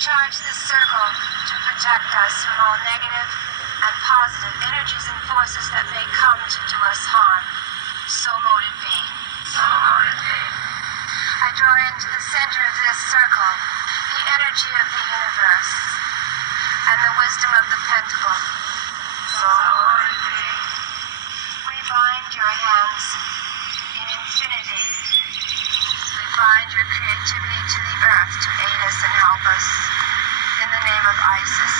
charge this circle to protect us from all negative and positive energies and forces that may come to do us harm. So mote it be. So mote it be. I draw into the center of this circle the energy of the universe and the wisdom of the pentacle. So mote it be. We bind your hands in infinity. We bind your creativity to the earth to aid us and help us. In the name of Isis,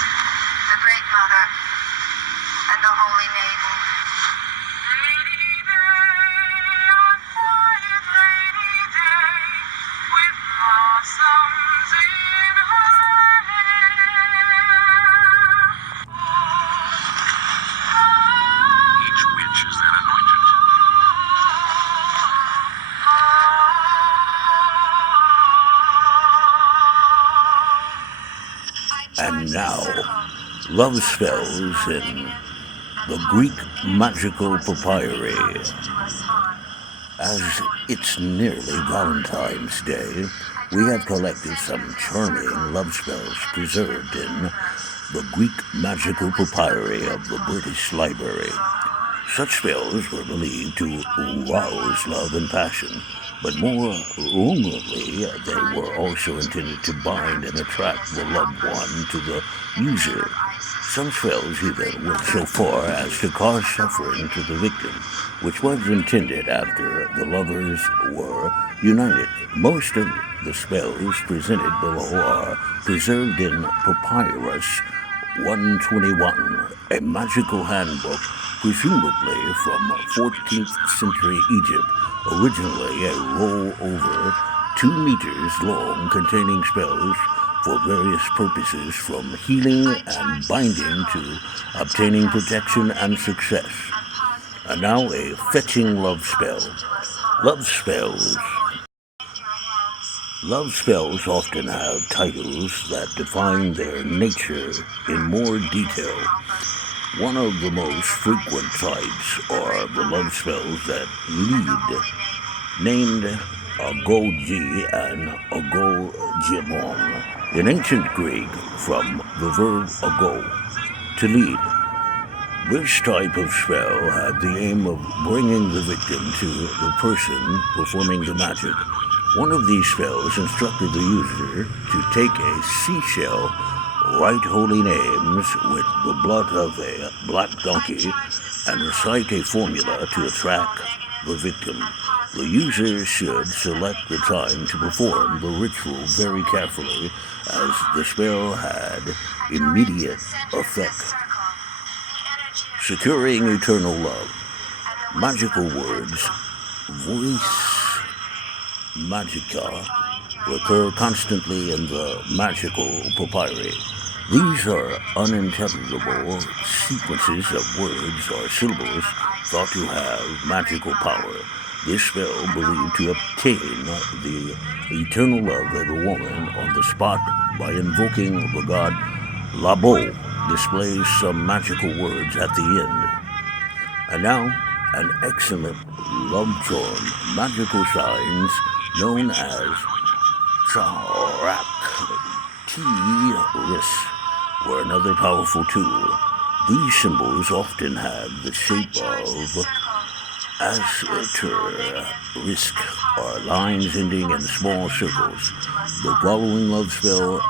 the Great Mother, and the Holy Maiden. Lady Day, on quiet Lady Day, with blossoms in her hair. Each witch is then anointed. And now, love spells in the Greek magical papyri. As it's nearly Valentine's Day, we have collected some charming love spells preserved in the Greek magical papyri of the British Library. Such spells were believed to rouse love and passion, but more wrongly, they were also intended to bind and attract the loved one to the user. Some spells even went so far as to cause suffering to the victim, which was intended after the lovers were united. Most of the spells presented below are preserved in Papyrus 121, a magical handbook presumably from 14th century Egypt, originally a roll over 2 meters long containing spells for various purposes from healing and binding to obtaining protection and success. And now a fetching love spell. Love spells. Love spells often have titles that define their nature in more detail. One of the most frequent types are the love spells that lead, named agogi and agogimon. In ancient Greek, from the verb ago, to lead. This type of spell had the aim of bringing the victim to the person performing the magic. One of these spells instructed the user to take a seashell, write holy names with the blood of a black donkey, and recite a formula to attract the victim. The user should select the time to perform the ritual very carefully, as the spell had immediate effect. Securing eternal love. Magical words, voice magica, recur constantly in the magical papyri. These are unintelligible sequences of words or syllables thought to have magical power. This spell believed to obtain the eternal love of a woman on the spot by invoking the god Labo, displays some magical words at the end. And now, an excellent love charm, magical signs known as Charak T-Ris were another powerful tool. These symbols often have the shape of asterisk, or lines ending in small circles. The following love spell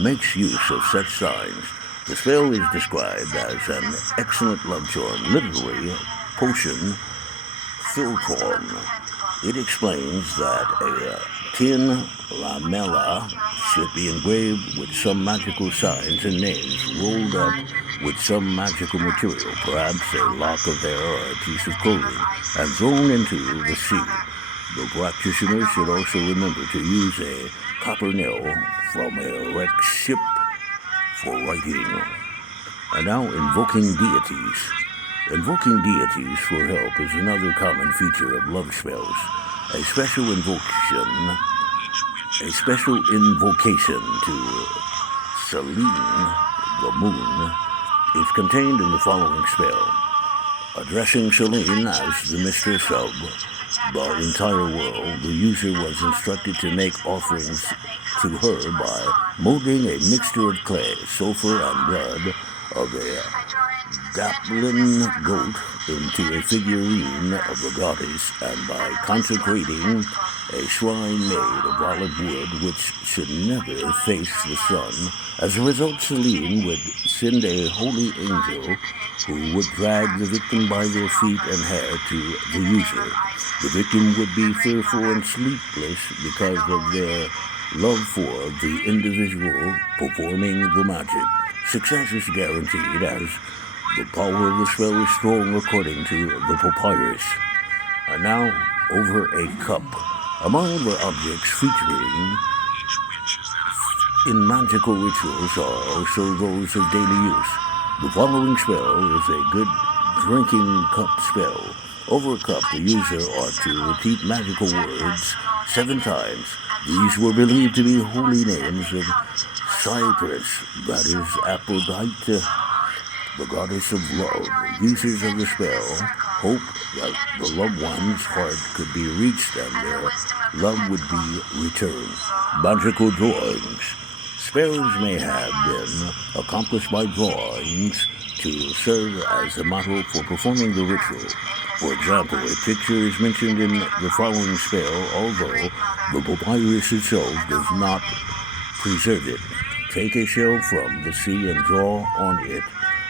makes use of such signs. The spell is described as an excellent love charm, literally potion philtron. It explains that a tin lamella should be engraved with some magical signs and names rolled up with some magical material, perhaps a lock of hair or a piece of clothing, and thrown into the sea. The practitioner should also remember to use a copper nail from a wrecked ship for writing. And now, invoking deities. Invoking deities for help is another common feature of love spells. A special invocation to Selene, the moon, is contained in the following spell. Addressing Selene as the mistress of the entire world, the user was instructed to make offerings to her by molding a mixture of clay, sulfur, and blood of a Gaplin goat into a figurine of the goddess, and by consecrating a shrine made of olive wood which should never face the sun. As a result, Celine would send a holy angel who would drag the victim by their feet and hair to the user. The victim would be fearful and sleepless because of their love for the individual performing the magic. Success is guaranteed as the power of the spell is strong according to the papyrus. And now, over a cup. Among the objects featuring Each witch is then anointed. in magical rituals are also those of daily use. The following spell is a good drinking cup spell. Over a cup, the user ought to repeat magical words 7 times. These were believed to be holy names of Cyprus, that is Aphrodite, the goddess of love. Users of the spell hope that the loved one's heart could be reached and their love would be returned. Magical drawings. Spells may have been accomplished by drawings to serve as a model for performing the ritual. For example, a picture is mentioned in the following spell, although the papyrus itself does not preserve it. Take a shell from the sea and draw on it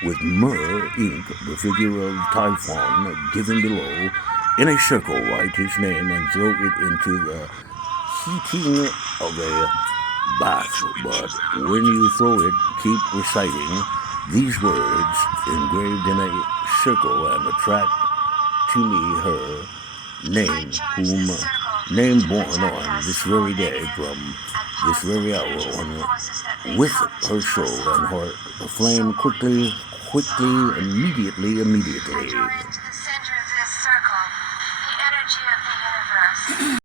with myrrh ink the figure of Typhon given below. In a circle, write his name and throw it into the heating of a bath. But when you throw it, keep reciting these words engraved in a circle and attract to me her name born on this very day from this very hour on with her soul and heart aflame quickly, immediately. Into the center of this circle, the energy of the universe.